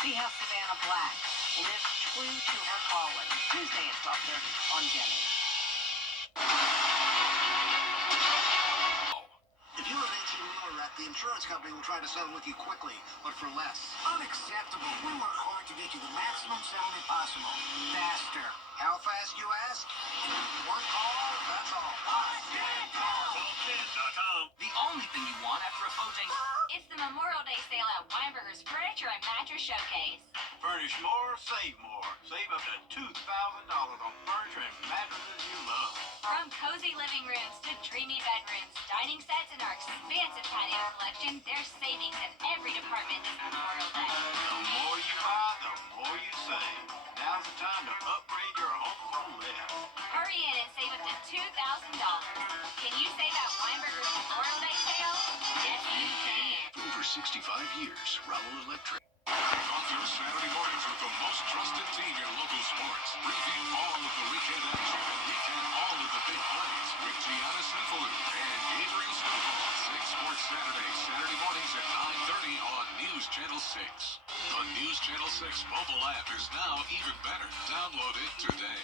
See how Savannah Black lives true to her calling. Tuesday at 12:30 on Jenny. If you have an 18-wheeler wreck, the insurance company will try to settle with you quickly, but for less. Unacceptable. We work hard to get you the maximum settlement possible. Faster. How fast, you ask? One call, that's all. The only thing you want after a Bojang. It's the Memorial Day sale at Weinberger's Furniture and Mattress Showcase. Furnish more, save more. Save up to $2,000 on furniture and mattresses you love. From cozy living rooms to dreamy bedrooms, dining sets, and our expansive patio collection, there's savings in every department this Memorial Day. The more you buy, the more you save. Now's the time to upgrade your home for less. Hurry in and save up to $2,000. Can you save at Weinberger's Memorial Day sale? Yes, you can. Over 65 years, Raul Electric. Off your Saturday mornings with the most trusted team in local sports. Preview all of the weekend action and recap all of the big plays with Gianna Sinfalu and Gabriel Snowball. 6 Sports Saturday, Saturday mornings at 9:30 on News Channel 6. The News Channel 6 mobile app is now even better. Download it today.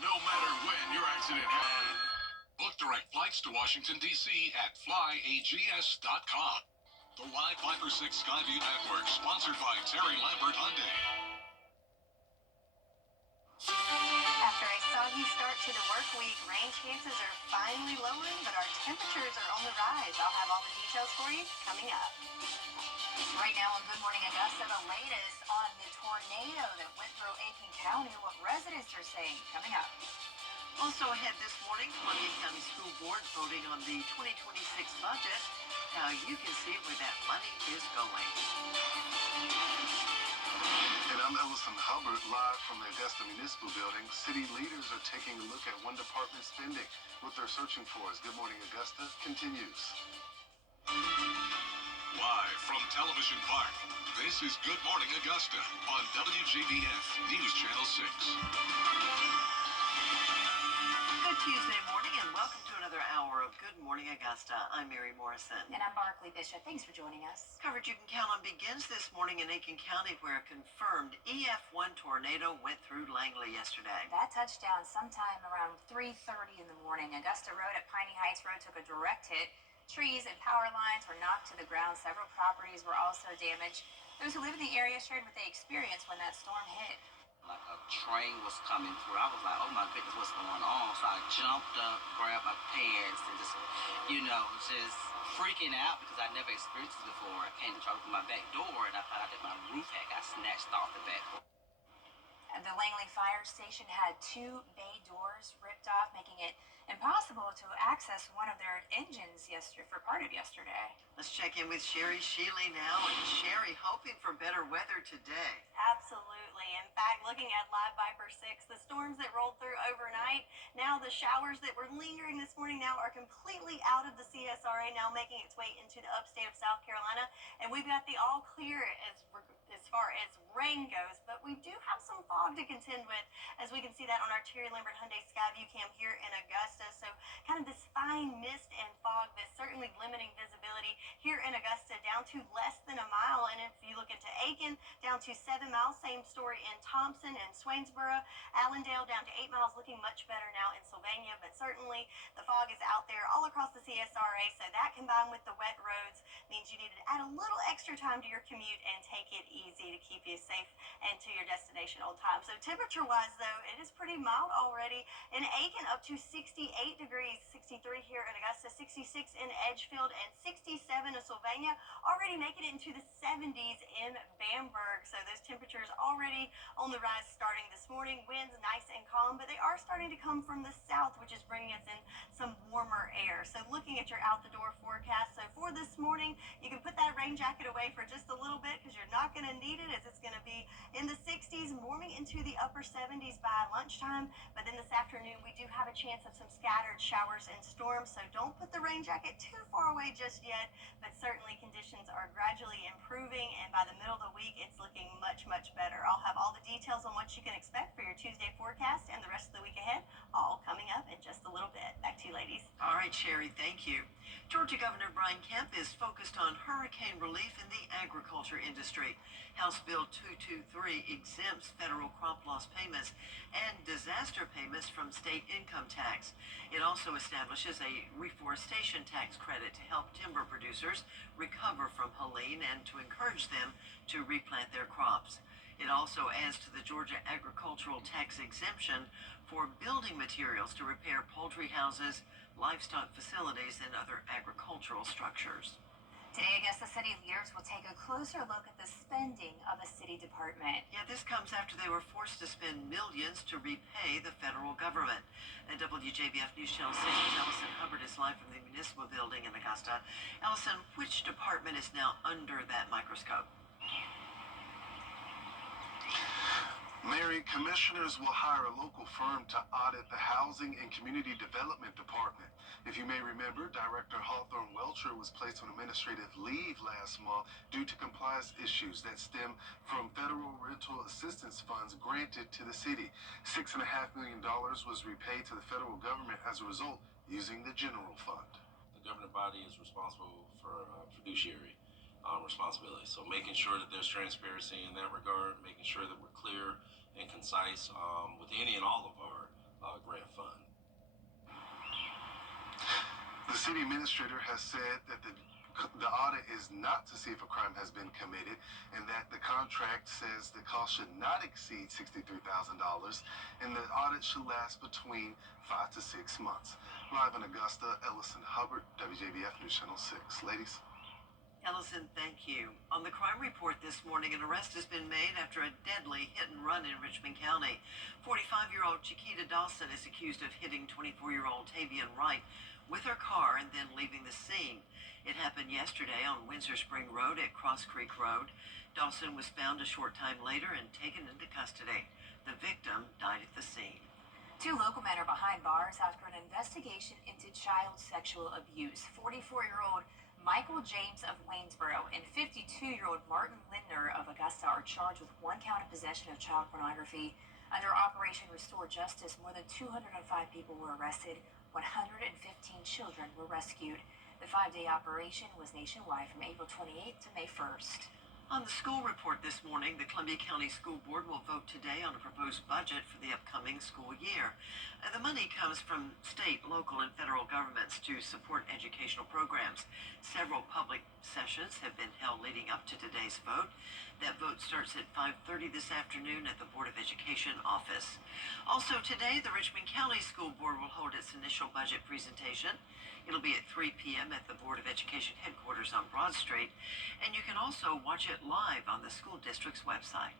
No matter when your accident happens, book direct flights to Washington, D.C. at flyags.com. The Live Viper 6 Skyview Network, sponsored by Terry Lambert Hyundai. After a soggy start to the work week, rain chances are finally lowering, but our temperatures are on the rise. I'll have all the details for you coming up. Right now on Good Morning Augusta, the latest on the tornado that went through Aiken County, what residents are saying coming up. Also ahead this morning, Columbia County School Board voting on the 2026 budget. Now you can see where that money is going. And I'm Ellison Hubbard, live from the Augusta Municipal Building. City leaders are taking a look at one department's spending. What they're searching for as Good Morning Augusta continues. Live from Television Park, this is Good Morning Augusta on WJBF News Channel 6. Good Tuesday morning and welcome to another hour of Good Morning Augusta. I'm Mary Morrison. And I'm Barkley Bishop. Thanks for joining us. Coverage you can count on begins this morning in Aiken County, where a confirmed EF1 tornado went through Langley yesterday. That touched down sometime around 3:30 in the morning. Augusta Road at Piney Heights Road took a direct hit. Trees and power lines were knocked to the ground. Several properties were also damaged. Those who live in the area shared what they experienced when that storm hit. Like a train was coming through. I was like, oh my goodness, what's going on? So I jumped up, grabbed my pants, and just freaking out because I never experienced this before. I came to try to open my back door, and I found out that my roof had got snatched off the back door. And the Langley Fire Station had 2 bay doors ripped off, making it impossible to access one of their engines for part of yesterday. Let's check in with Sherry Shealy now. And Sherry, hoping for better weather today. Absolutely. In fact, looking at Live Viper 6, the storms that rolled through overnight, now the showers that were lingering this morning now are completely out of the CSRA, now making its way into the upstate of South Carolina. And we've got the all clear as far as rain goes, but we do have some fog to contend with, as we can see that on our Terry Lambert Hyundai Skyview cam here in Augusta. So kind of this fine mist and fog that's certainly limiting visibility here in Augusta down to less than a mile. And if you look into Aiken, down to 7 miles, same story in Thompson and Swainsboro. Allendale down to 8 miles, looking much better now in Sylvania, but certainly the fog is out there all across the CSRA. So that combined with the wet roads means you need to add a little extra time to your commute and take it easy to keep you safe and to your destination on time. So temperature-wise, though, it is pretty mild already. In Aiken, up to 68 degrees, 63 here in Augusta, 66 in Edgefield, and 67 in Sylvania. Already making it into the 70s in Bamberg. So those temperatures already on the rise starting this morning. Winds nice and calm, but they are starting to come from the south, which is bringing us in some warmer air. So looking at your out-the-door forecast, so for this morning, you can put that rain jacket away for just a little bit because you're not going to need it, as it's going to be in the 60s, warming into the upper 70s by lunchtime. But then this afternoon, we do have a chance of some scattered showers and storms, so don't put the rain jacket too far away just yet. But certainly conditions are gradually improving, and by the middle of the week, it's looking much, much better. I'll have all the details on what you can expect for your Tuesday forecast and the rest of the week ahead, all coming up in just a little bit. Back to you, ladies. All right, Sherry, thank you. Georgia Governor Brian Kemp is focused on hurricane relief in the agriculture industry. House Bill 223 exempts federal crop loss payments and disaster payments from state income tax. It also establishes a reforestation tax credit to help timber producers recover from Helene and to encourage them to replant their crops. It also adds to the Georgia agricultural tax exemption for building materials to repair poultry houses, livestock facilities, and other agricultural structures. Today, Augusta city leaders will take a closer look at the spending of a city department. Yeah, this comes after they were forced to spend millions to repay the federal government. And WJBF News Channel 6's Allison Hubbard is live from the municipal building in Augusta. Allison, which department is now under that microscope? Mary, commissioners will hire a local firm to audit the Housing and Community Development Department. If you may remember, Director Hawthorne Welcher was placed on administrative leave last month due to compliance issues that stem from federal rental assistance funds granted to the city. $6.5 million was repaid to the federal government as a result using the general fund. The governing body is responsible for fiduciary responsibility. So making sure that there's transparency in that regard, making sure that we're clear and concise with any and all of our grant fund. The city administrator has said that the audit is not to see if a crime has been committed and that the contract says the cost should not exceed $63,000 and the audit should last between 5 to 6 months. Live in Augusta, Ellison Hubbard, WJBF News Channel 6. Ladies. Ellison, thank you. On the crime report this morning, an arrest has been made after a deadly hit and run in Richmond County. 45-year-old Chiquita Dawson is accused of hitting 24-year-old Tavian Wright with her car and then leaving the scene. It happened yesterday on Windsor Spring Road at Cross Creek Road. Dawson was found a short time later and taken into custody. The victim died at the scene. 2 local men are behind bars after an investigation into child sexual abuse. 44-year-old Michael James of Waynesboro and 52-year-old Martin Lindner of Augusta are charged with 1 count of possession of child pornography. Under Operation Restore Justice, more than 205 people were arrested. 115 children were rescued. The 5-day operation was nationwide from April 28th to May 1st. On the school report this morning, the Columbia County School Board will vote today on a proposed budget for the upcoming school year. The money comes from state, local, and federal governments to support educational programs. Several public sessions have been held leading up to today's vote. That vote starts at 5:30 this afternoon at the Board of Education office. Also today, the Richmond County School Board will hold its initial budget presentation. It'll be at 3 p.m. at the Board of Education headquarters on Broad Street, and you can also watch it live on the school district's website.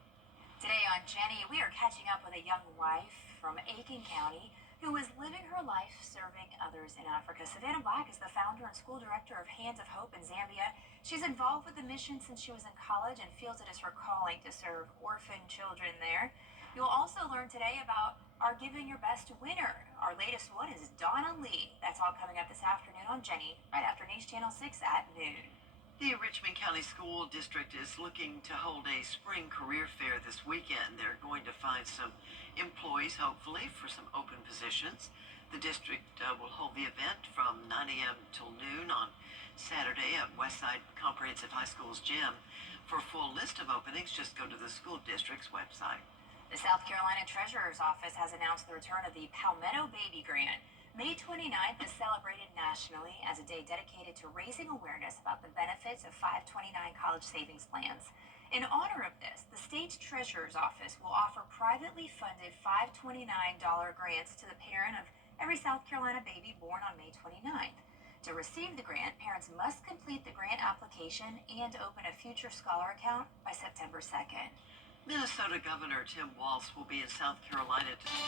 Today on Jenny, we are catching up with a young wife from Aiken County who is living her life serving others in Africa. Savannah Black is the founder and school director of Hands of Hope in Zambia. She's involved with the mission since she was in college and feels it is her calling to serve orphan children there. You'll also learn today about our Giving Your Best winner. Our latest one is Donna Lee. That's all coming up this afternoon on Jenny, right after News Channel 6 at noon. The Richmond County School District is looking to hold a spring career fair this weekend. They're going to find some employees, hopefully, for some open positions. The district will hold the event from 9 a.m. till noon on Saturday at Westside Comprehensive High School's gym. For a full list of openings, just go to the school district's website. The South Carolina Treasurer's Office has announced the return of the Palmetto Baby Grant. May 29th is celebrated nationally as a day dedicated to raising awareness about the benefits of 529 college savings plans. In honor of this, the state treasurer's office will offer privately funded $529 grants to the parent of every South Carolina baby born on May 29th. To receive the grant, parents must complete the grant application and open a future scholar account by September 2nd. Minnesota Governor Tim Walz will be in South Carolina today.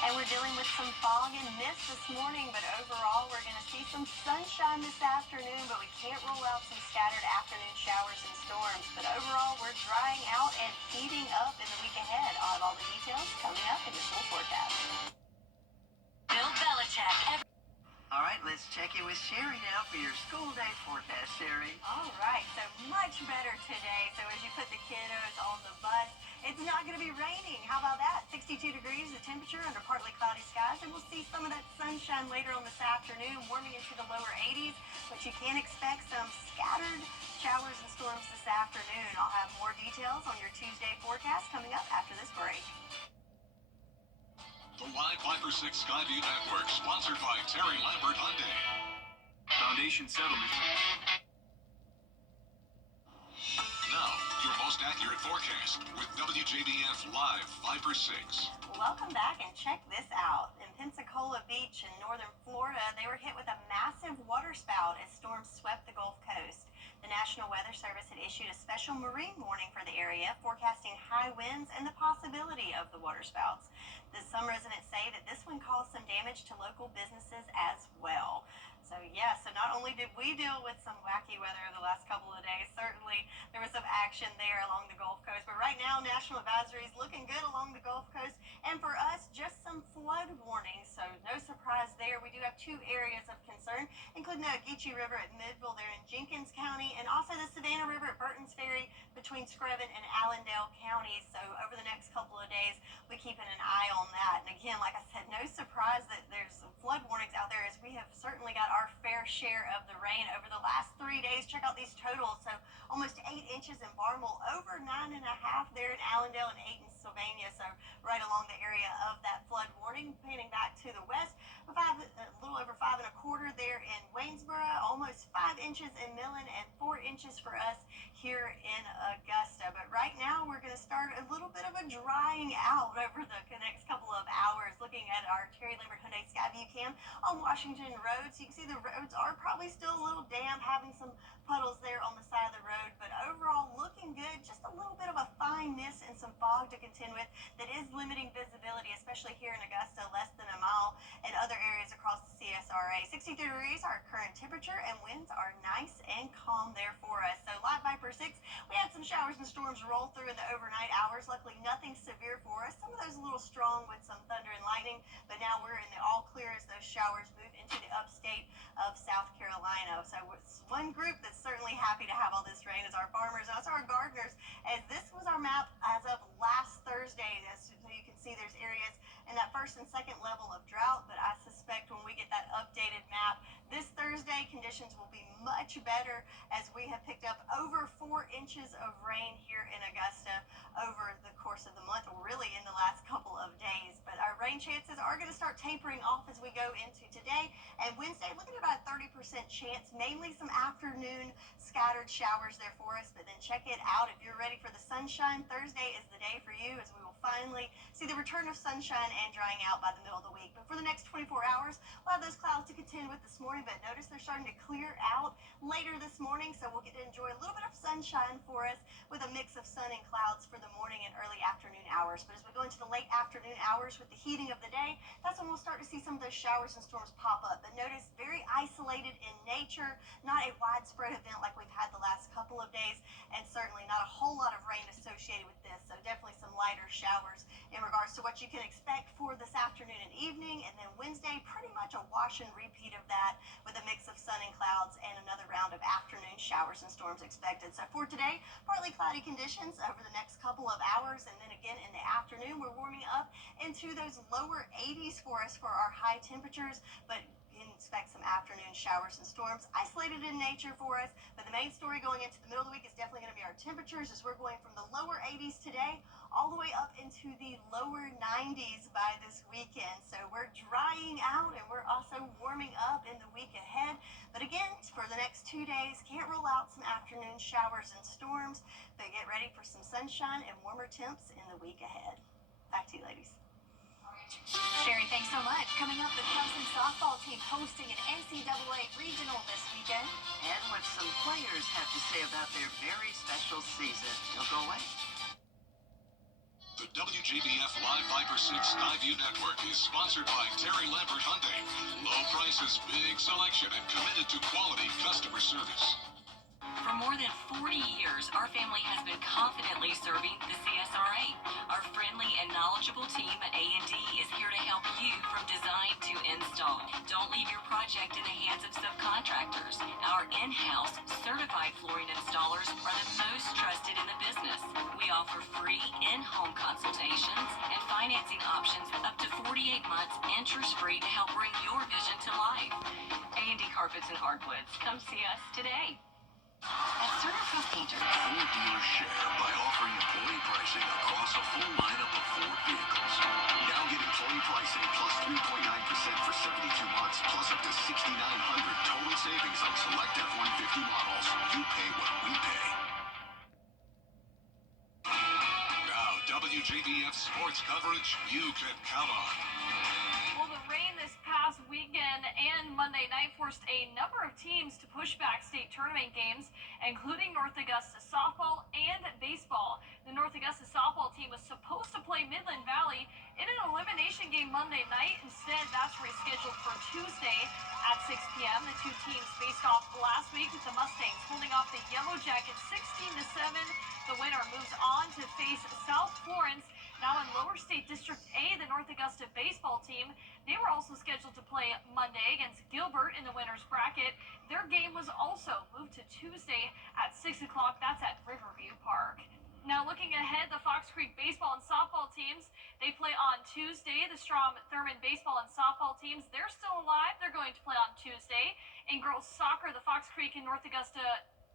And we're dealing with some fog and mist this morning, but overall we're going to see some sunshine this afternoon, but we can't rule out some scattered afternoon showers and storms. But overall, we're drying out and heating up in the week ahead. I'll have all the details coming up in your full forecast. Bill Belichick. All right, let's check in with Sherry now for your school day forecast, Sherry. All right, so much better today. So as you put the kiddos on the bus, it's it's not going to be raining. How about that? 62 degrees, the temperature under partly cloudy skies, and we'll see some of that sunshine later on this afternoon, warming into the lower 80s, but you can expect some scattered showers and storms this afternoon. I'll have more details on your Tuesday forecast coming up after this break. The Live Viper 6 Skyview Network, sponsored by Terry Lambert Hyundai. Foundation Settlement. Now, your most accurate forecast with WJBF Live Viper 6. Welcome back, and check this out. In Pensacola Beach in northern Florida, they were hit with a massive waterspout as storms swept the Gulf Coast. The National Weather Service had issued a special marine warning for the area, forecasting high winds and the possibility of the waterspouts. Some residents say that this one caused some damage to local businesses as well. So not only did we deal with some wacky weather the last couple of days, certainly there was some action there along the Gulf Coast. But right now, national advisories looking good along the Gulf Coast. And for us, just some flood warnings. So no surprise there. We do have two areas of concern, including the Geechee River at Midville there in Jenkins County, and also the Savannah River at Burton's Ferry between Screven and Allendale counties. So over the next couple of days, we're keeping an eye on that. And again, like I said, no surprise that there's some flood warnings out there, as we have certainly got our fair share of the rain over the last 3 days. Check out these totals. So almost 8 inches in Barnwell, over 9.5 there in Allendale, and 8 in Sylvania. So right along the area of that flood warning. Panning back to the west, a little over 5.25 there in Waynesboro, almost 5 inches in Millen, and 4 inches for us here in Augusta. But right now, we're going to start a little bit of a drying out over the next couple of hours. Looking at our Terry Lambert Hyundai Skyview cam on Washington Road, so you can see the roads are probably still a little damp, having some puddles there on the side of the road, but overall looking good. Just a little bit of a fine mist and some fog to contend with that is limiting visibility, especially here in Augusta, less than a mile, and other areas across the CSRA. 63 degrees our current temperature, and winds are nice and calm there for us. So Live Viper 6, we had some showers and storms roll through in the overnight hours. Luckily, nothing severe for us. Some of those a little strong with some thunder and lightning, but now we're in the all clear as those showers move into the upstate of South Carolina. So it's one group that's certainly happy to have all this rain is our farmers and also our gardeners, as this was our map as of last Thursday. So you can see there's areas in that first and second level of drought, but I suspect when we get that updated map this Thursday, conditions will be much better, as we have picked up over 4 inches of rain here in Augusta over the course of the month, or really in the last couple of days. But our rain chances are going to start tapering off as we go into today and Wednesday. Looking at about a 30% chance, mainly some afternoon scattered showers there for us. But then check it out, if you're ready for the sunshine, Thursday is the day for you, as we will finally see the return of sunshine and drying out by the middle of the week. But for the next 24 hours, we'll have those clouds to contend with this morning, but notice they're starting to clear out later this morning, so we'll get to enjoy a little bit of sunshine for us with a mix of sun and clouds for the morning and early afternoon hours. But as we go into the late afternoon hours with the heating of the day, that's when we'll start to see some of those showers and storms pop up. But notice, very isolated in nature, not a widespread event like we've had the last couple of days, and certainly not a whole lot of rain associated with this. So definitely some lighter showers in regards to what you can expect for this afternoon and evening. And then Wednesday, pretty much a wash and repeat of that, with a mix of sun and clouds and another round of afternoon showers and storms expected. So for today, partly cloudy conditions over the next couple of hours, and then again in the afternoon, we're warming up into those lower 80s for us for our high temperatures, but expect some afternoon showers and storms, isolated in nature for us. But the main story going into the middle of the week is definitely going to be our temperatures, as we're going from the lower 80s today all the way up into the lower 90s by this weekend. So we're drying out, and we're also warming up in the week ahead. But again, for the next 2 days, can't rule out some afternoon showers and storms, but get ready for some sunshine and warmer temps in the week ahead. Back to you, ladies. Sherry, thanks so much. Coming up, the Clemson softball team hosting an NCAA regional this weekend. And what some players have to say about their very special season. Don't go away. The WJBF Live Viper 6 Skyview Network is sponsored by Terry Lambert Hyundai. Low prices, big selection, and committed to quality customer service. For more than 40 years, our family has been confidently serving the CSRA. Our friendly and knowledgeable team at A&D is here to help you from design to install. Don't leave your project in the hands of subcontractors. Our in-house certified flooring installers are the most trusted in the business. We offer free in-home consultations and financing options up to 48 months interest-free to help bring your vision to life. A&D Carpets and Hardwoods. Come see us today. At Certified Painter. Ford dealers share by offering employee pricing across a full lineup of Ford vehicles. Now get employee pricing plus 3.9% for 72 months, plus up to $6,900 total savings on select F-150 models. You pay what we pay. Now, WJBF sports coverage you can count on. Well, the rain this past weekend and Monday night forced a number of teams to push back state tournament games, including North Augusta softball and baseball. The North Augusta softball team was supposed to play Midland Valley in an elimination game Monday night. Instead, that's rescheduled for Tuesday at 6 p.m. The two teams faced off last week with the Mustangs holding off the Yellow Jackets 16-7. The winner moves on to face South Florence. Now in Lower State District A, the North Augusta baseball team, they were also scheduled to play Monday against Gilbert in the winner's bracket. Their game was also moved to Tuesday at 6 o'clock. That's at Riverview Park. Now looking ahead, the Fox Creek baseball and softball teams, they play on Tuesday. The Strom Thurmond baseball and softball teams, they're still alive. They're going to play on Tuesday. In girls soccer, the Fox Creek and North Augusta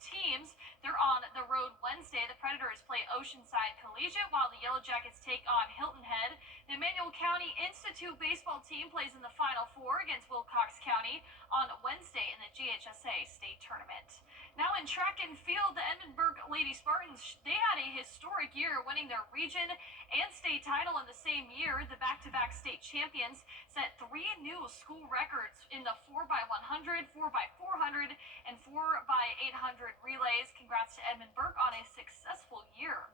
teams, they're on the road Wednesday. The Predators play Oceanside Collegiate, while the Yellow Jackets take on Hilton Head. The Emmanuel County Institute baseball team plays in the Final Four against Wilcox County on Wednesday in the GHSA state tournament. Now in track and field, the Edmundburg Lady Spartans, they had a historic year, winning their region and state title in the same year. The back-to-back state champions set 3 new school records in the 4x100, 4x400, and 4x800 relays. Congrats to Edmundburg on a successful year.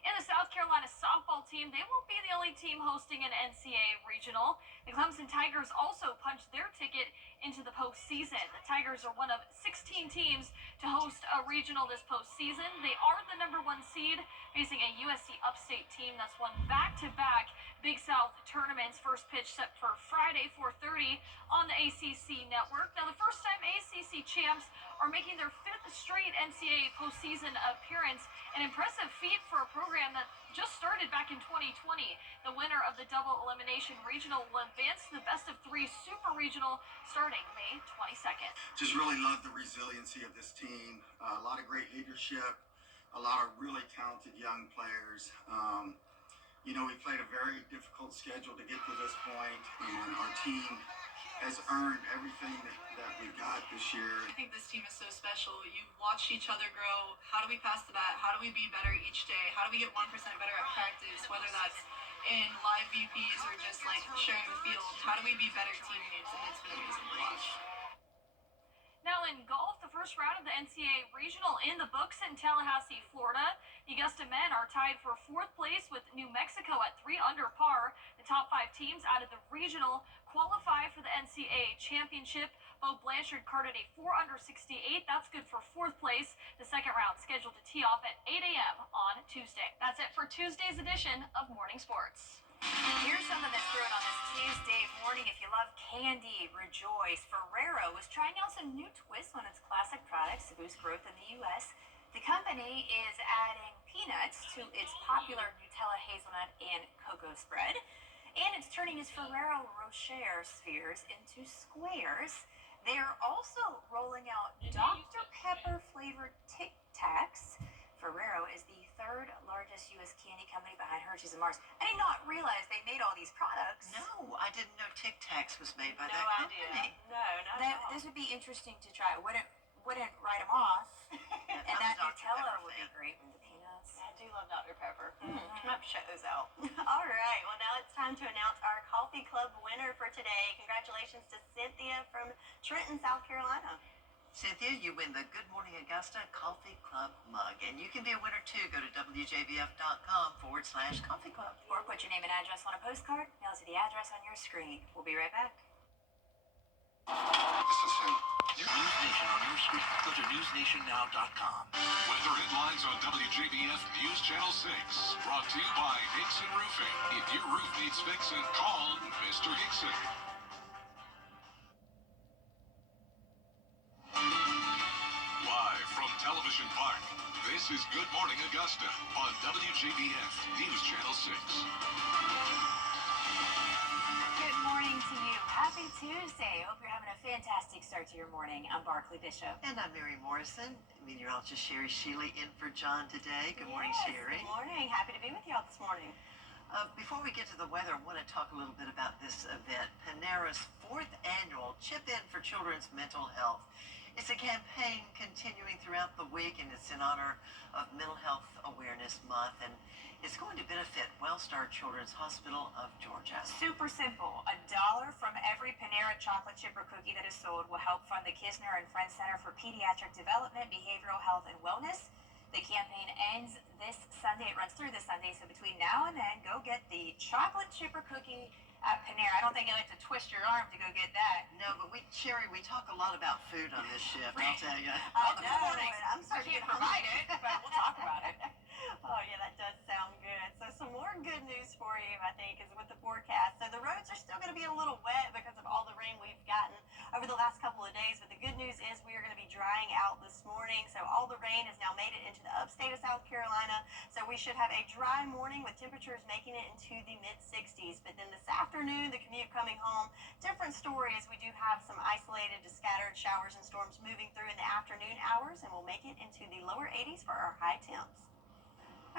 In the South Carolina softball team, they won't be the only team hosting an NCAA regional. The Clemson Tigers also punched their ticket into the postseason. The Tigers are one of 16 teams to host a regional this postseason. They are the #1 seed, facing a USC Upstate team that's won back-to-back Big South tournaments. First pitch set for Friday, 4:30 on the ACC network. Now, the first time ACC champs are making their 5th straight NCAA postseason appearance, an impressive feat for a program that just started back in 2020. The winner of the double elimination regional will advance to the best-of-3 super regional starting May 22nd. Just really love the resiliency of this team. A lot of great leadership, a lot of really talented young players. We played a very difficult schedule to get to this point, and our team has earned everything that we got this year. I think this team is so special. You've watched each other grow. How do we pass the bat? How do we be better each day? How do we get 1% better at practice, whether that's in live VPs or just like sharing the field? How do we be better teammates? And it's been amazing to watch. Now in golf, the first round of the NCAA regional in the books in Tallahassee, Florida. The Augusta men are tied for 4th place with New Mexico at 3 under par. The top 5 teams out of the regional qualify for the NCAA championship. Bo Blanchard carded a 4 under 68. That's good for 4th place. The second round scheduled to tee off at 8 a.m. on Tuesday. That's it for Tuesday's edition of Morning Sports. Here's something that's brewing on this Tuesday morning. If you love candy, rejoice. Ferrero is trying out some new twists on its classic products to boost growth in the U.S. The company is adding peanuts to its popular Nutella hazelnut and cocoa spread. And it's turning its Ferrero Rocher spheres into squares. They're also rolling out Dr. Pepper flavored Tic Tacs. Ferrero is the 3rd largest U.S. candy company behind Hershey's and Mars. I did not realize they made all these products. No, I didn't know Tic Tacs was made by No that idea. company. No, not at all. This would be interesting to try. Wouldn't write them off. Yeah, And that I'm a Dr. Nutella Pepper would be fan. great with the peanuts. I do love Dr. Pepper. I'm gonna have to check those out. All right, well now it's time to announce our coffee club winner for today. Congratulations to Cynthia from Trenton, South Carolina. Cynthia, you win the Good Morning Augusta Coffee Club mug. And you can be a winner too. Go to WJBF.com/coffee club. Or put your name and address on a postcard, mail it to the address on your screen. We'll be right back. This is him. News Nation on your screen. Go to newsnationnow.com. Weather headlines on WJBF News Channel 6. Brought to you by Hickson Roofing. If your roof needs fixing, call Mr. Hickson. Live from Television Park, this is Good Morning Augusta on WJBF News Channel 6. Good morning to you. Happy Tuesday. Hope you're having a fantastic start to your morning. I'm Barkley Bishop. And I'm Mary Morrison. Meteorologist Sherry Shealy in for John today. Good morning, Sherry. Good morning. Happy to be with y'all this morning. Before we get to the weather, I want to talk a little bit about this event, Panera's 4th annual Chip In for Children's Mental Health. It's a campaign continuing throughout the week, and it's in honor of Mental Health Awareness Month, and it's going to benefit Wellstar Children's Hospital of Georgia. Super simple. $1 from every Panera chocolate chip or cookie that is sold will help fund the Kisner and Friends Center for Pediatric Development, Behavioral Health, and Wellness. The campaign ends this Sunday. It runs through this Sunday, so between now and then, go get the chocolate chip or cookie at Panera. I don't think you like to twist your arm to go get that. No, but Sherry, we talk a lot about food on this shift, I'll tell you. I know, and I'm I starting to can't get provide hungry. it, but we'll talk about it. Oh, yeah, that does sound good. So some more good news for you, I think, is with the forecast. So the roads are still going to be a little wet because of all the rain we've gotten over the last couple of days. But the good news is we are going to be drying out this morning. So all the rain has now made it into the upstate of South Carolina. So we should have a dry morning with temperatures making it into the mid-60s. But then this afternoon, the commute coming home, different story as we do have some isolated to scattered showers and storms moving through in the afternoon hours. And we'll make it into the lower 80s for our high temps.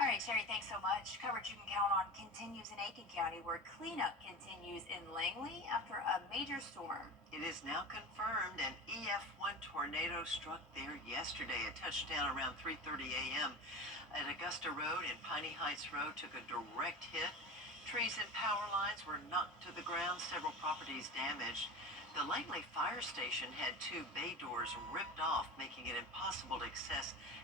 All right, Sherry, thanks so much. Coverage you can count on continues in Aiken County, where cleanup continues in Langley after a major storm. It is now confirmed an EF1 tornado struck there yesterday. It touched down around 3:30 a.m. at Augusta Road and Piney Heights Road, took a direct hit. Trees and power lines were knocked to the ground, several properties damaged. The Langley Fire Station had 2 bay doors ripped off, making it impossible to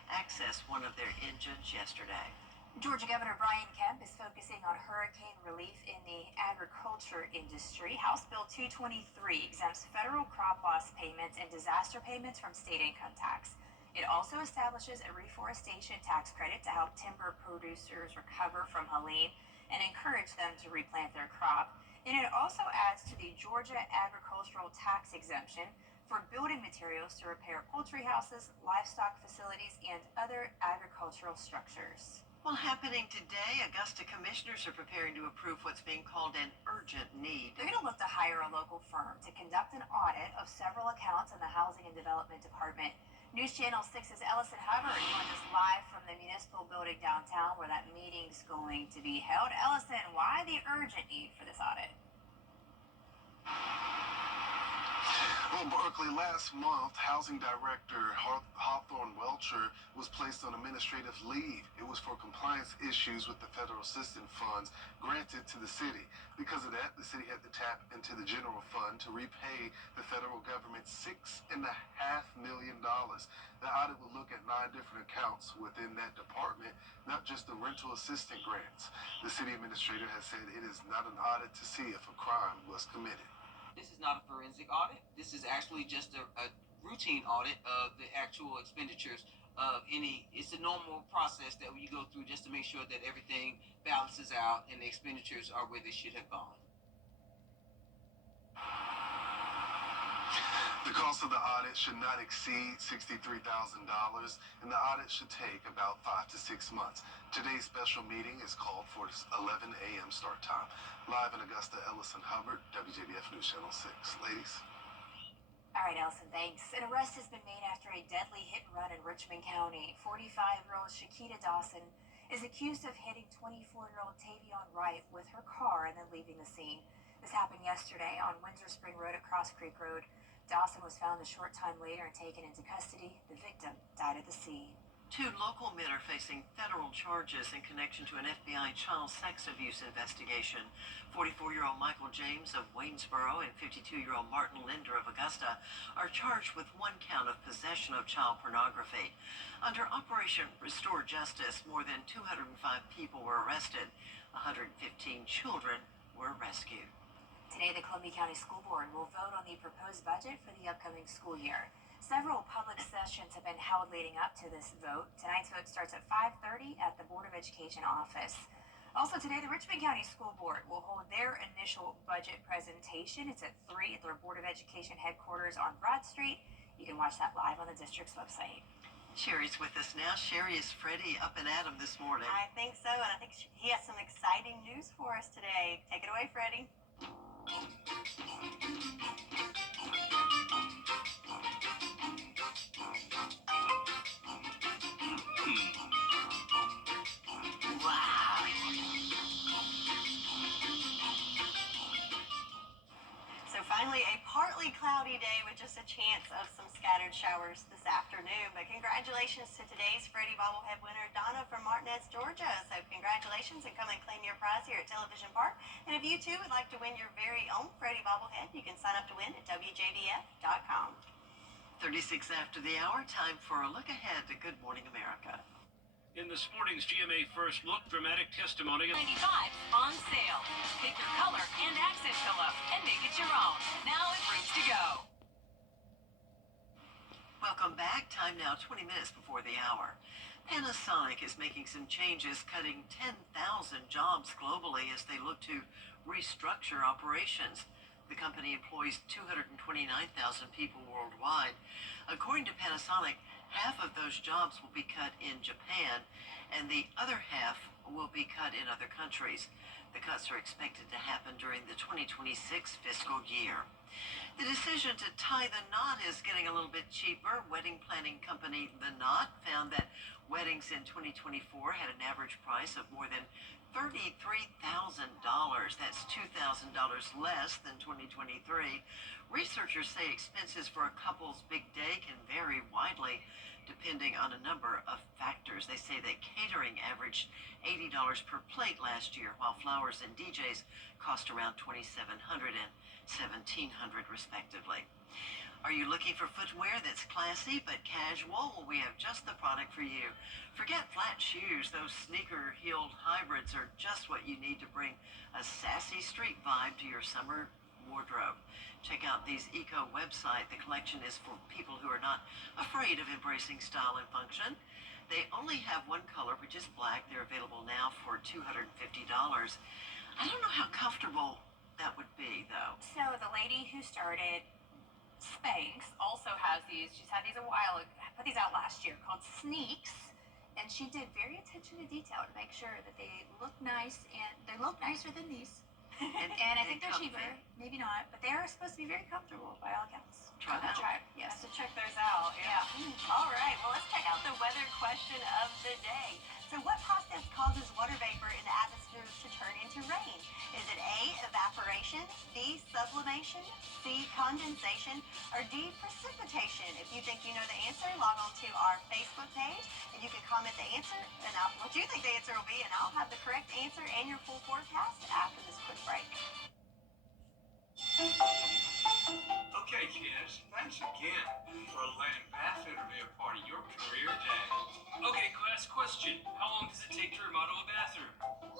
access one of their engines yesterday. Georgia Governor Brian Kemp is focusing on hurricane relief in the agriculture industry. House Bill 223 exempts federal crop loss payments and disaster payments from state income tax. It also establishes a reforestation tax credit to help timber producers recover from Helene and encourage them to replant their crop. And it also adds to the Georgia agricultural tax exemption for building materials to repair poultry houses, livestock facilities, and other agricultural structures. Well, happening today, Augusta commissioners are preparing to approve what's being called an urgent need. They're going to look to hire a local firm to conduct an audit of several accounts in the Housing and Development Department. News Channel 6's Ellison Hubbard joins us live from the municipal building downtown where that meeting's going to be held. Ellison, why the urgent need for this audit? Well, Barkley, last month, Housing Director Hawthorne Welcher was placed on administrative leave. It was for compliance issues with the federal assistance funds granted to the city. Because of that, the city had to tap into the general fund to repay the federal government $6.5 million. The audit will look at 9 different accounts within that department, not just the rental assistance grants. The city administrator has said it is not an audit to see if a crime was committed. This is not a forensic audit. This is actually just a routine audit of the actual expenditures of any. It's a normal process that you go through just to make sure that everything balances out and the expenditures are where they should have gone. The cost of the audit should not exceed $63,000, and the audit should take about 5 to 6 months. Today's special meeting is called for 11 a.m. start time. Live in Augusta, Ellison Hubbard, WJBF News Channel 6. Ladies. All right, Ellison, thanks. An arrest has been made after a deadly hit and run in Richmond County. 45-year-old Shakita Dawson is accused of hitting 24-year-old Tavion Wright with her car and then leaving the scene. This happened yesterday on Windsor Spring Road at Cross Creek Road. Dawson was found a short time later and taken into custody. The victim died at the scene. 2 local men are facing federal charges in connection to an FBI child sex abuse investigation. 44-year-old Michael James of Waynesboro and 52-year-old Martin Linder of Augusta are charged with 1 count of possession of child pornography. Under Operation Restore Justice, more than 205 people were arrested. 115 children were rescued. Today, the Columbia County School Board will vote on the proposed budget for the upcoming school year. Several public sessions have been held leading up to this vote. Tonight's vote starts at 5:30 at the Board of Education office. Also today, the Richmond County School Board will hold their initial budget presentation. It's at 3 at their Board of Education headquarters on Broad Street. You can watch that live on the district's website. Sherry's with us now. Sherry, is Freddie up and at 'em this morning? I think so, and I think he has some exciting news for us today. Take it away, Freddie. So finally, a partly cloudy day with just a chance of some scattered showers this afternoon. But congratulations to today's Freddie bobblehead winner, Donna from Martinez, Georgia. So congratulations, and come and claim your prize here at Television Park. And if you too would like to win your very own Freddie bobblehead, you can sign up to win at WJBF.com. 36 after the hour, time for a look ahead to Good Morning America. In this morning's GMA First Look, dramatic testimony. 95 on sale. Pick your color and accent pillow and make it your own. Now it's ready to go. Welcome back. Time now 20 minutes before the hour. Panasonic is making some changes, cutting 10,000 jobs globally as they look to restructure operations. The company employs 229,000 people worldwide. According to Panasonic, half of those jobs will be cut in Japan, and the other half will be cut in other countries. The cuts are expected to happen during the 2026 fiscal year. The decision to tie the knot is getting a little bit cheaper. Wedding planning company The Knot found that weddings in 2024 had an average price of more than $33,000. That's $2,000 less than 2023. Researchers say expenses for a couple's big day can vary widely depending on a number of factors. They say that catering averaged $80 per plate last year, while flowers and DJs cost around $2,700 and $1,700 respectively. Are you looking for footwear that's classy but casual? Well, we have just the product for you. Forget flat shoes. Those sneaker-heeled hybrids are just what you need to bring a sassy street vibe to your summer wardrobe. Check out these eco website. The collection is for people who are not afraid of embracing style and function. They only have one color, which is black. They're available now for $250. I don't know how comfortable that would be, though. So the lady who started Spanx also has these. She's had these a while ago. I put these out last year, called Sneaks, and she did very attention to detail to make sure that they look nice, and they look nicer than these. And I think they're cheaper, maybe not, but they are supposed to be very comfortable by all accounts. Try it out. Yes. To check those out. Yeah. All right. Well, let's check out the weather question of the day. So what process causes water vapor in the atmosphere to turn into rain? Is it A, evaporation, B, sublimation, C, condensation, or D, precipitation? If you think you know the answer, log on to our Facebook page and you can comment the answer and what you think the answer will be, and I'll have the correct answer and your full forecast after this quick break. Okay, kids, thanks again for letting Bath Fitter be a part of your career day. Okay, class, question. How long does it take to remodel a bathroom? 1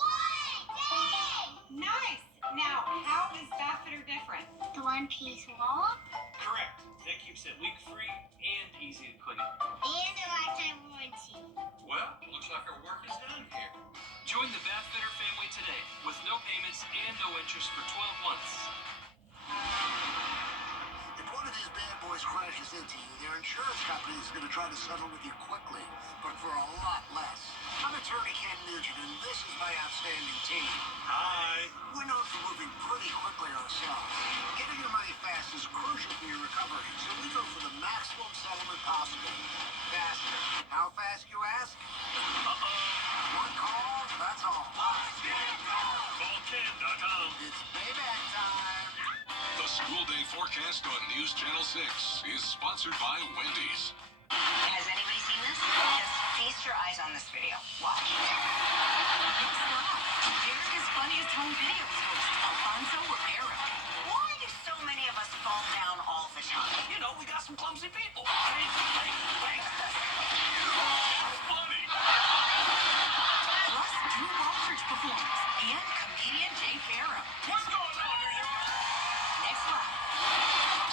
day! Nice! Now, how is Bath Fitter different? The one-piece wall? Correct. That keeps it leak-free and easy to clean. And a lifetime warranty. Well, looks like our work is done here. Join the Bath Fitter family today with no payments and no interest for 12 months. If one of these bad boys crashes into you, their insurance company is going to try to settle with you quickly, but for a lot less. I'm attorney Ken Nugent, and this is my outstanding team. Hi. We're known for moving pretty quickly ourselves. Getting your money fast is crucial for your recovery, so we go for the maximum settlement possible. Faster. How fast, you ask? One call, that's all. Call Ken.com. It's payback time. The school day forecast on News Channel 6 is sponsored by Wendy's. Has anybody seen this? Just feast your eyes on this video. Watch. America's Funniest Home Videos host, Alfonso Rivera. Why do so many of us fall down all the time? You know, we got some clumsy people. Funny. Plus, Drew Walters performs, and comedian Jay Farrow. What's going on, New York? Next live.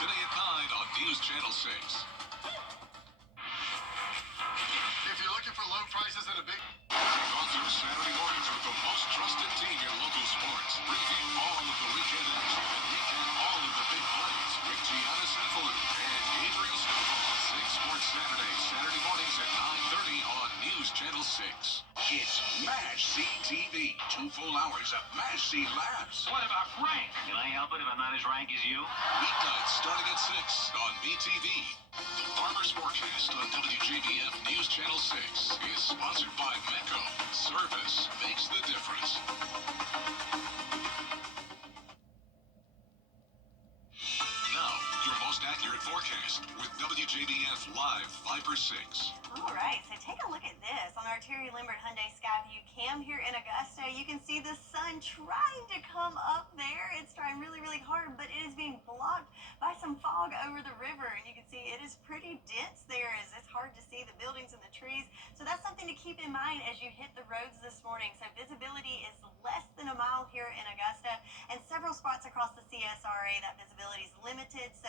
Today at 9 on News Channel 6. Is it a big... Kick off your Saturday mornings with the most trusted team in local sports. Preview all of the weekend action and recap all of the big plays with Gianna Senfalou and Gabriel Snowball. 6 Sports Saturday, Saturday mornings at 9:30 on News Channel 6. It's MASH CTV. 2 full hours of MASH C laughs. What about Frank? Can I help it if I'm not as rank as you? Weeknights starting at 6 on BTV. The Farmer's Forecast on WJBF News Channel 6 is sponsored by Mecco. Service makes the difference. Now, your most accurate forecast with WJBF Live Viper 6. All right, so take a look at this. On our Terry Limbert Hyundai Skyview cam here in Augusta, you can see the sun trying to come up there. It's trying really, really hard, but it is being blocked by some fog over the river. And you can see it is pretty dense there as it's hard to see the buildings and the trees. So that's something to keep in mind as you hit the roads this morning. So visibility is less than a mile here in Augusta, and several spots across the CSRA that visibility is limited. So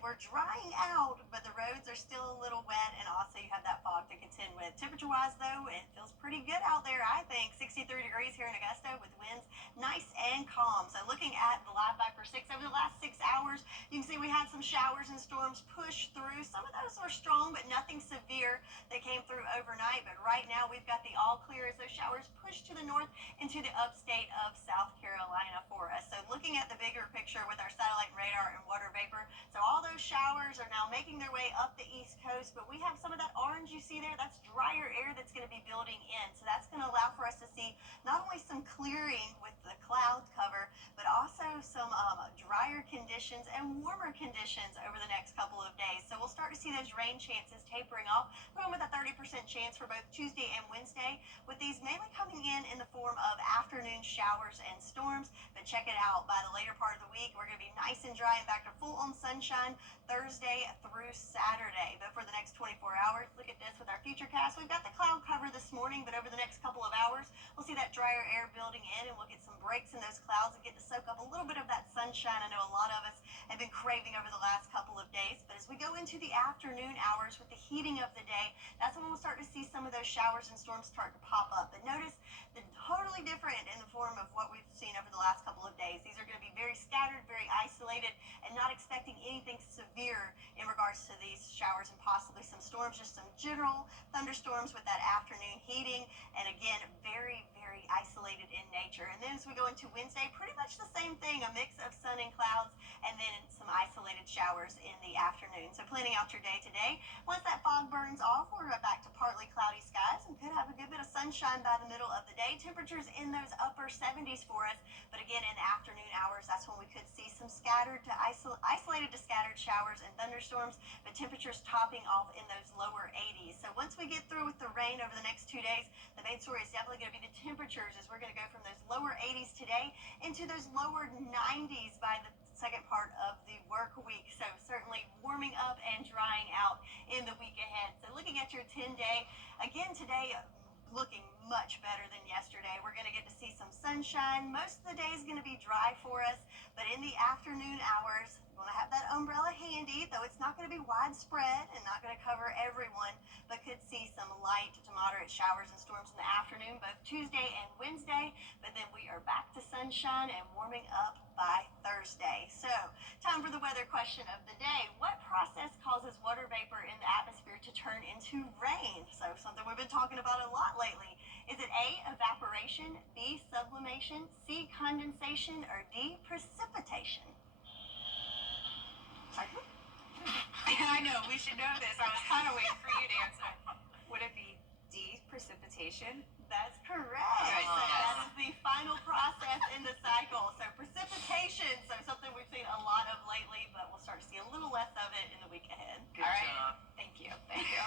we're drying out, but the roads are still a little wet, and also you have that fog to contend with. Temperature-wise, though, it feels pretty good out there, I think. 63 degrees here in Augusta with winds nice and calm. So looking at the live Viper 6 over the last 6 hours, you can see we had some showers and storms push through. Some of those were strong, but nothing severe that came through overnight. But right now, we've got the all clear as those showers push to the north into the upstate of South Carolina for us. So looking at the bigger picture with our satellite radar and water vapor, so all those showers are now making their way up the east coast, but we have some of that orange you see there. That's drier air that's going to be building in. So that's going to allow for us to see not only some clearing with the cloud cover, but also some drier conditions and warmer conditions over the next couple of days. So we'll start to see those rain chances tapering off, going with a 30% chance for both Tuesday and Wednesday, with these mainly coming in the form of afternoon showers and storms. But check it out, by the later part of the week, we're going to be nice and dry and back to full-on sunshine Thursday through Saturday. But for the next 24 hours, look at this with our futurecast. We've got the cloud cover this morning, but over the next couple of hours, we'll see that drier air building in, and we'll get some breaks in those clouds and get to soak up a little bit of that sunshine. I know a lot of us have been craving over the last couple of days, but as we go into the afternoon hours with the heating of the day, that's when we'll start to see some of those showers and storms start to pop up. But notice the totally different in the form of what we've seen over the last couple of days. These are going to be very scattered, very isolated, and not expecting anything severe in regards to these showers and possibly some storms, just some general thunderstorms with that afternoon heating, and again, very, very isolated in nature. And then as we go into Wednesday, pretty much the same thing, a mix of sun and clouds, and then some isolated showers in the afternoon. So planning out your day today, once that fog burns off, we're back to partly cloudy skies and could have a good bit of sunshine by the middle of the day. Temperatures in those upper 70s for us, but again, in the afternoon hours, that's when we could see some scattered to isolated to scattered showers and thunderstorms, but temperatures topping off in those lower 80s. So once we get through with the rain over the next 2 days, the main story is definitely going to be the temperatures, as we're going to go from those lower 80s today into those lower 90s by the second part of the work week. So certainly warming up and drying out in the week ahead. So looking at your 10-day, again today, looking much better than yesterday. We're going to get to see some sunshine. Most of the day is going to be dry for us, but in the afternoon hours, we're going to have that umbrella handy, though it's not going to be widespread and not going to cover everyone, but could see some light to moderate showers and storms in the afternoon, both Tuesday and Wednesday, but then we are back to sunshine and warming up by Thursday. So, time for the weather question of the day. What process causes water vapor in the atmosphere to turn into rain? So, something we've been talking about a lot lately. Is it A, evaporation, B, sublimation, C, condensation, or D, precipitation? I know, we should know this. I was kind of waiting for you to answer. Would it be D, precipitation? That's correct. Good, So yes. that is the final process in the cycle. So precipitation, so something we've seen a lot of lately, but we'll start to see a little less of it in the week ahead. All right. Job. Thank you. Thank you.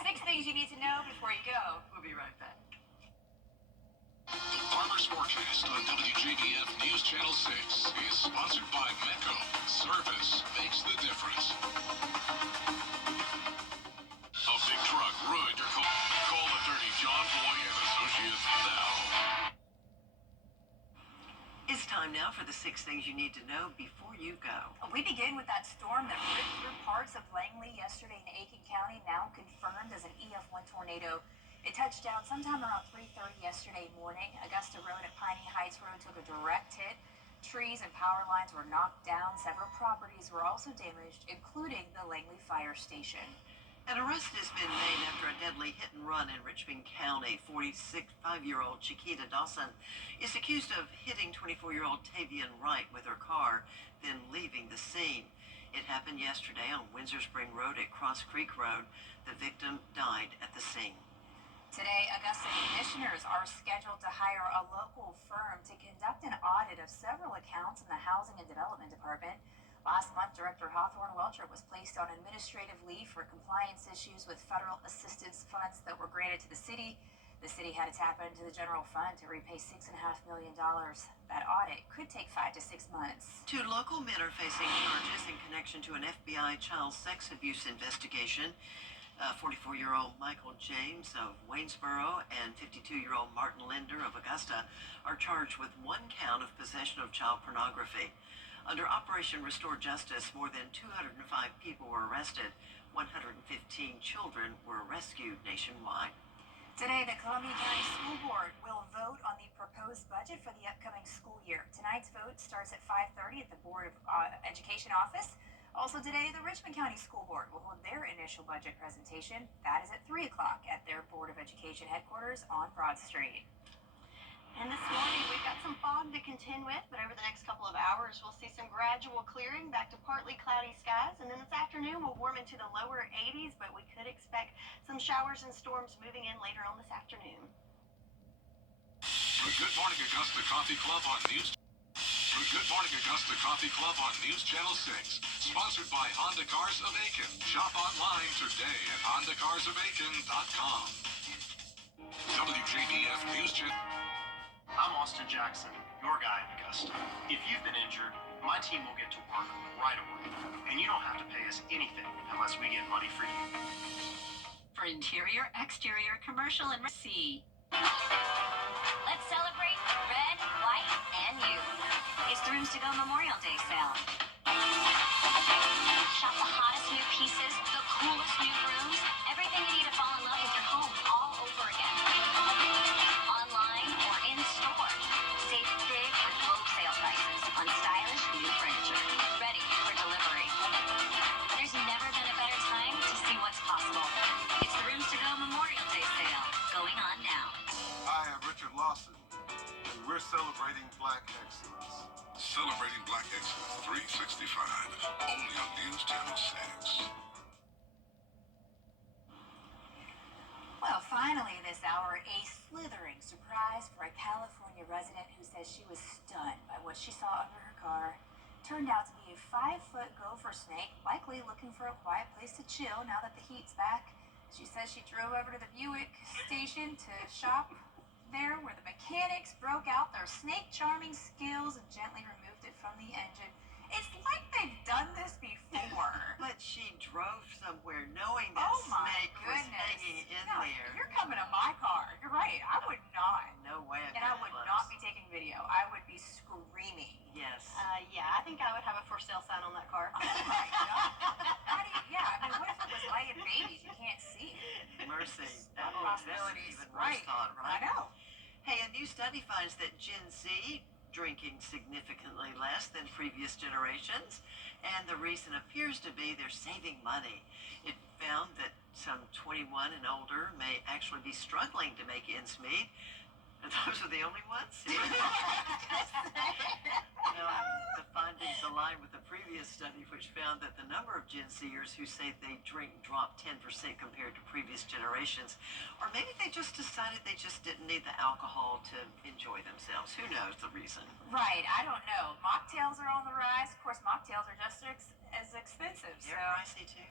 6 things you need to know before you go. We'll be right back. The Farmer's Forecast on WJBF News Channel 6 is sponsored by Mecco. Service makes the difference. A big truck ruined your car. Call attorney John Boy and Associates now. It's time now for the 6 things you need to know before you go. We begin with that storm that ripped through parts of Langley yesterday in Aiken County, now confirmed as an EF1 tornado. It touched down sometime around 3:30 yesterday morning. Augusta Road at Piney Heights Road took a direct hit. Trees and power lines were knocked down. Several properties were also damaged, including the Langley Fire Station. An arrest has been made after a deadly hit and run in Richmond County. 45-year-old Chiquita Dawson is accused of hitting 24-year-old Tavian Wright with her car, then leaving the scene. It happened yesterday on Windsor Spring Road at Cross Creek Road. The victim died at the scene. Today, Augusta commissioners are scheduled to hire a local firm to conduct an audit of several accounts in the Housing and Development Department. Last month, Director Hawthorne Welcher was placed on administrative leave for compliance issues with federal assistance funds that were granted to the city. The city had to tap into the general fund to repay $6.5 million. That audit could take 5 to 6 months. 2 local men are facing charges in connection to an FBI child sex abuse investigation. 44-year-old Michael James of Waynesboro and 52-year-old Martin Linder of Augusta are charged with 1 count of possession of child pornography. Under Operation Restore Justice, more than 205 people were arrested. 115 children were rescued nationwide. Today, the Columbia County School Board will vote on the proposed budget for the upcoming school year. Tonight's vote starts at 5:30 at the Board of Education office. Also today, the Richmond County School Board will hold their initial budget presentation. That is at 3 o'clock at their Board of Education headquarters on Broad Street. And this morning, we've got some fog to contend with, but over the next couple of hours, we'll see some gradual clearing back to partly cloudy skies. And then this afternoon, we'll warm into the lower 80s, but we could expect some showers and storms moving in later on this afternoon. The Good Morning Augusta Coffee Club on News. The Good Morning Augusta Coffee Club on News Channel 6. Sponsored by Honda Cars of Aiken. Shop online today at HondaCarsOfAiken.com. WJBF News Channel. I'm Austin Jackson, your guy in Augusta. If you've been injured, my team will get to work right away. And you don't have to pay us anything unless we get money for you. For interior, exterior, commercial, and C. Let's celebrate the red, white, and you. It's the Rooms to Go Memorial Day sale. Shop the hottest new pieces, the coolest new rooms, everything you need to fall in love with your home all over again. Online or in store. Save big with low sale prices on stylish new furniture. Ready for delivery. There's never been a better time to see what's possible. It's the Rooms to Go Memorial Day sale going on now. I am Richard Lawson, and we're celebrating Black excellence. Celebrating Black Excellence 365. Only on News Channel 6. Well, finally this hour, a slithering surprise for a California resident who says she was stunned by what she saw under her car. Turned out to be a 5-foot gopher snake, likely looking for a quiet place to chill now that the heat's back. She says she drove over to the Buick station to shop there, where the mechanics broke out their snake charming skills and gently removed it from the engine. It's like they've done this before. But she drove somewhere knowing that snake was hanging in there. You're coming to my car. You're right. I would not. No way. And I would not be taking video. I would be screaming. Yes. Yeah, I think I would have a for sale sign on that car. Oh my God. How do you, yeah, I mean, what if it was laying babies? You can't see it. Mercy. That possibilities. Even worse thought, right? I know. Hey, a new study finds that Gen Z drinking significantly less than previous generations, and the reason appears to be they're saving money. It found that some 21 and older may actually be struggling to make ends meet. And those are the only ones? The findings align with the previous study, which found that the number of Gen Zers who say they drink dropped 10% compared to previous generations. Or maybe they just decided they just didn't need the alcohol to enjoy themselves. Who knows the reason? Right, I don't know. Mocktails are on the rise. Of course, mocktails are just as expensive. They're pricey too.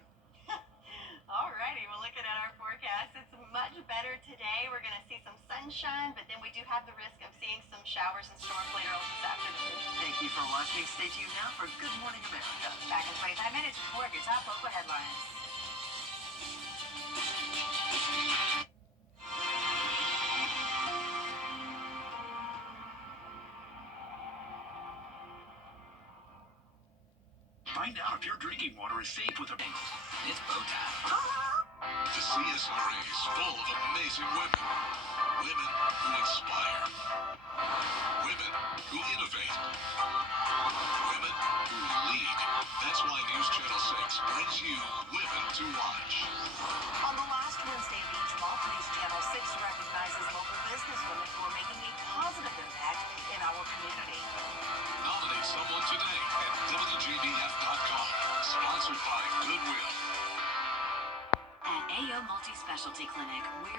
Alrighty, well, looking at our forecast, it's much better today. We're going to see some sunshine, but then we do have the risk of seeing some showers and storms later on this afternoon. Thank you for watching. Stay tuned now for Good Morning America. Back in 25 minutes, more of your top local headlines. Find out if your drinking water is safe with a... It's bow time. The CSRA is full of amazing women. Women who inspire. Women who innovate. Women who lead. That's why News Channel 6 brings you Women to Watch. On the last Wednesday of each month, News Channel 6 recognizes local businesswomen who are making a positive impact in our community. Nominate someone today at WJBF.com. Sponsored by Goodwill. At AO Multi-Specialty Clinic, we're